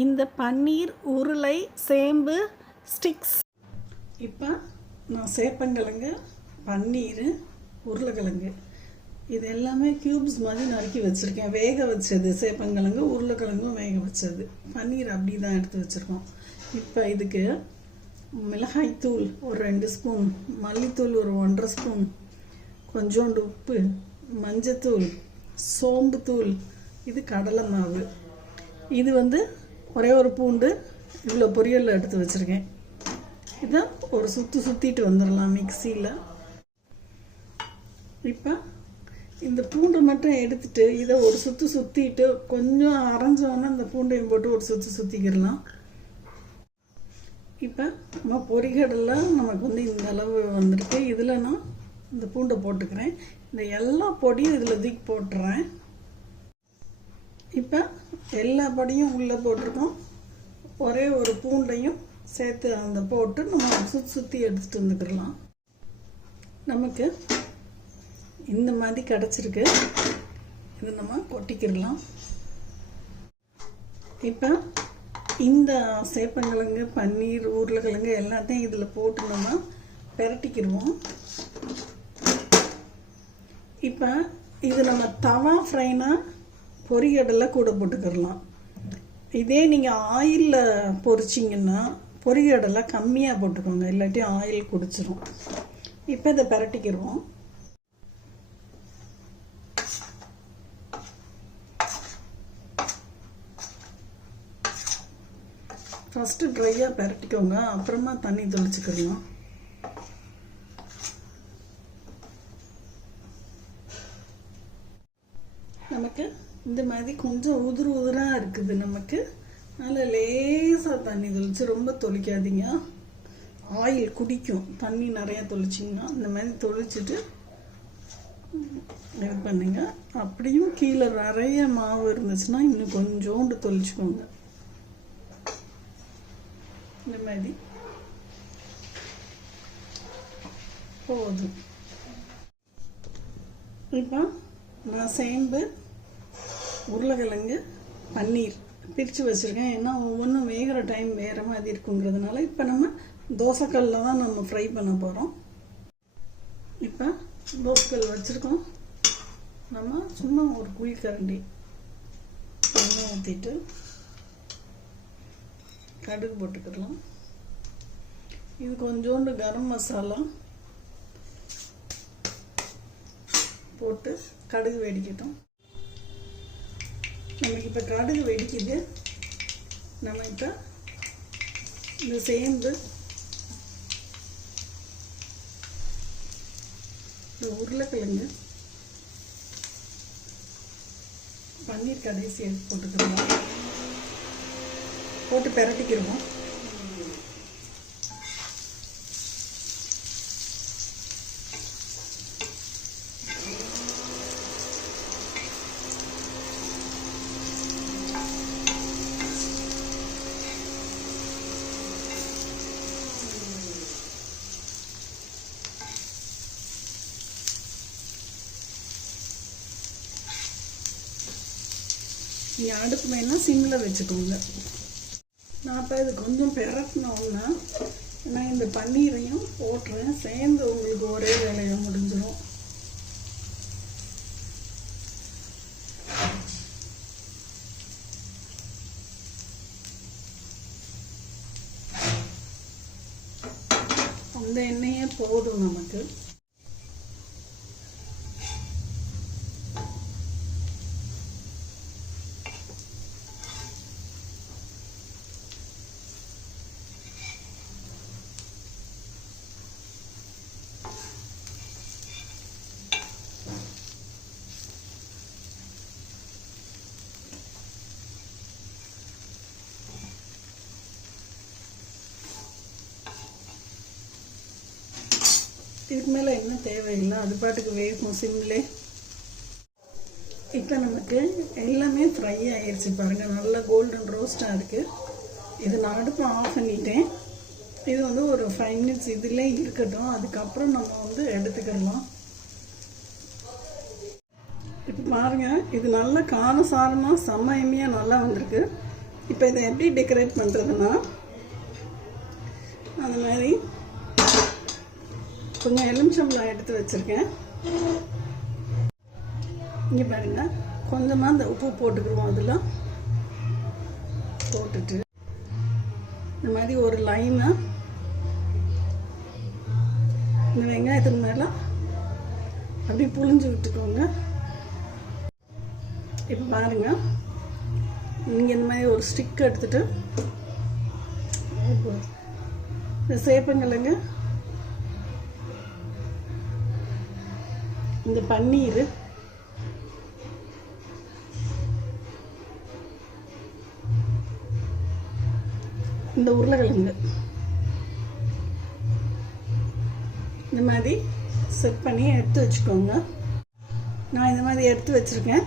இந்த பன்னீர் உருளை சேம்பு ஸ்டிக்ஸ். இப்போ நான் சேப்பங்கிழங்கு, பன்னீர், உருளைக்கிழங்கு இது எல்லாமே க்யூப்ஸ் மாதிரி நறுக்கி வச்சுருக்கேன். வேக வச்சது சேப்பங்கிழங்கு, உருளைக்கிழங்கும் வேக வச்சது, பன்னீர் அப்படி தான் எடுத்து வச்சுருக்கோம். இப்போ இதுக்கு மிளகாய்த்தூள் ஒரு 2 ஸ்பூன், மல்லித்தூள் ஒரு 1.5 ஸ்பூன், கொஞ்சோண்டு உப்பு, மஞ்சத்தூள், சோம்புத்தூள், இது கடலை மாவு, இது ஒரே ஒரு பூண்டு, இவ்வளோ பொரியல் எடுத்து வச்சுருக்கேன். இதை ஒரு சுற்றிட்டு வந்துடலாம் மிக்சியில். இப்போ இந்த பூண்டை மட்டும் எடுத்துட்டு இதை ஒரு சுற்றிட்டு கொஞ்சம் அரைஞ்சோன்னா இந்த பூண்டையும் போட்டு ஒரு சுற்றிக்கிடலாம். இப்போ நம்ம பொரிகடலை நமக்கு இந்த அளவு வந்திருக்கு. இதில் நான் இந்த பூண்டை போட்டுக்கிறேன். இந்த எல்லா பொடியும் இதில் தூக்கி போட்டுறேன். இப்போ எல்லா பொடியும் உள்ளே போட்டிருக்கோம். ஒரே ஒரு பூண்டையும் சேர்த்து அந்த போட்டு நம்ம சுற்றி எடுத்துகிட்டு வந்துக்கிடலாம். நமக்கு இந்த மாதிரி கிடச்சிருக்கு. இது நம்ம கொட்டிக்கிடலாம். இப்போ இந்த சேப்பங்கிழங்கு, பன்னீர், உருளைக்கிழங்கு எல்லாத்தையும் இதில் போட்டு நம்ம பெரட்டிக்கிடுவோம். இப்போ இது நம்ம தவா ஃப்ரைனா பொரிகடலை கூட போட்டுக்கிடலாம். இதே நீங்கள் ஆயிலில் பொரிச்சிங்கன்னா பொரிகடலை கம்மியாக போட்டுக்கோங்க, இல்லாட்டி ஆயில் குடிச்சிடும். இப்போ இதை பெரட்டிக்கிடுவோம். ஃபஸ்ட்டு ட்ரையாக பெரட்டிக்கோங்க, அப்புறமா தண்ணி தெளிச்சுக்கலாம். நமக்கு இந்த மாதிரி கொஞ்சம் உதிராக இருக்குது. நமக்கு நல்லா லேசாக தண்ணி தெளிச்சு, ரொம்ப தொளிக்காதீங்க, ஆயில் குடிக்கும். தண்ணி நிறையா தொளிச்சிங்கன்னா இந்த மாதிரி தொளிச்சுட்டு இது பண்ணுங்க. அப்படியும் கீழே நிறைய மாவு இருந்துச்சுன்னா இன்னும் கொஞ்சோண்டு தொளிச்சுக்கோங்க. இந்த மாதிரி போதும். இப்போ நான் சேம்பு, உருளைக்கிழங்கு, பன்னீர் பிரித்து வச்சுருக்கேன். ஏன்னா ஒவ்வொன்றும் வேகிற டைம் வேறு மாதிரி இருக்குங்கிறதுனால இப்போ நம்ம தோசைக்கல்லில் தான் நம்ம ஃப்ரை பண்ண போகிறோம். இப்போ தோசைக்கல் வச்சுருக்கோம். நம்ம சும்மா ஒரு குழிக்கரண்டி எண்ணெய் ஊற்றிட்டு கடுகு போட்டுக்கலாம். இது கொஞ்சோண்டு கரம் மசாலா போட்டு கடுகு வெடிக்கட்டும். நமக்கு இப்போ கடுகு வெடிக்குது. நம்ம இப்போ இந்த சேம்பு, இந்த உருளைக்கிழங்கு, பன்னீர் கடைசி எடுத்து போட்டுக்கலாம். போட்டு பெரட்டிக்கிடுவோம். நீங்கள் அடுப்பு மேலே சிம்மில் வச்சுக்கோங்க. நான் இப்போ இது கொஞ்சம் பெரட்டினோன்னா நான் இந்த பன்னீரையும் போட்டுறேன். சேர்ந்து உங்களுக்கு ஒரே வேலையை முடிஞ்சிடும். அந்த எண்ணெயே போதும் நமக்கு. இதுக்கு மேலே என்ன தேவையில்லை, அது பாட்டுக்கு வேகும் சிம்லே. இப்போ நமக்கு எல்லாமே ஃப்ரை ஆகிடுச்சு பாருங்கள், நல்லா கோல்டன் ரோஸ்டாக இருக்குது. இது நான் அடுப்பு ஆஃப் பண்ணிட்டேன். இது ஒரு 5 minutes இதிலே இருக்கட்டும். அதுக்கப்புறம் நம்ம எடுத்துக்கிடலாம். இப்போ பாருங்கள், இது நல்லா காரசாரமாக செம்ம எம்மியாக நல்லா வந்திருக்கு. இப்போ இதை எப்படி டெக்கரேட் பண்ணுறதுன்னா, அந்த மாதிரி கொஞ்சம் எலுமிச்சம்பழம் எடுத்து வச்சுருக்கேன். இங்கே பாருங்கள், கொஞ்சமாக இந்த உப்பு போட்டுக்கிடுவோம். அதில் போட்டுட்டு இந்த மாதிரி ஒரு லைமை இந்த வெங்காயத்துக்கு மேலே அப்படி புழிஞ்சு விட்டுக்கோங்க. இப்போ பாருங்கள், நீங்கள் இந்த மாதிரி ஒரு ஸ்டிக் எடுத்துகிட்டு இந்த சேப்பங்கிழங்கு, இந்த பன்னீர், இந்த உருளைக்கிழங்கு இந்த மாதிரி செட் பண்ணி எடுத்து வச்சுக்கோங்க. நான் இந்த மாதிரி எடுத்து வச்சுருக்கேன்.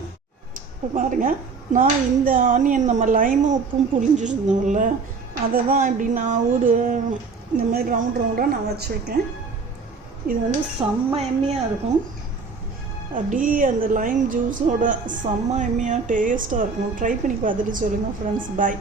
இப்போ பாருங்கள், நான் இந்த ஆனியன் நம்ம லைமும் உப்பும் புளிஞ்சிருந்தோம்ல, அதை தான் இப்படி நான் இந்த மாதிரி ரவுண்டாக நான் வச்சுருக்கேன். இது வந்து செம்ம எம்மியாக இருக்கும். அப்படியே அந்த லைம் ஜூஸோட செம்ம எம்மியாக டேஸ்ட்டாக இருக்கும். ட்ரை பண்ணி பார்த்துட்டு சொல்லுங்கள் ஃப்ரெண்ட்ஸ். பாய்.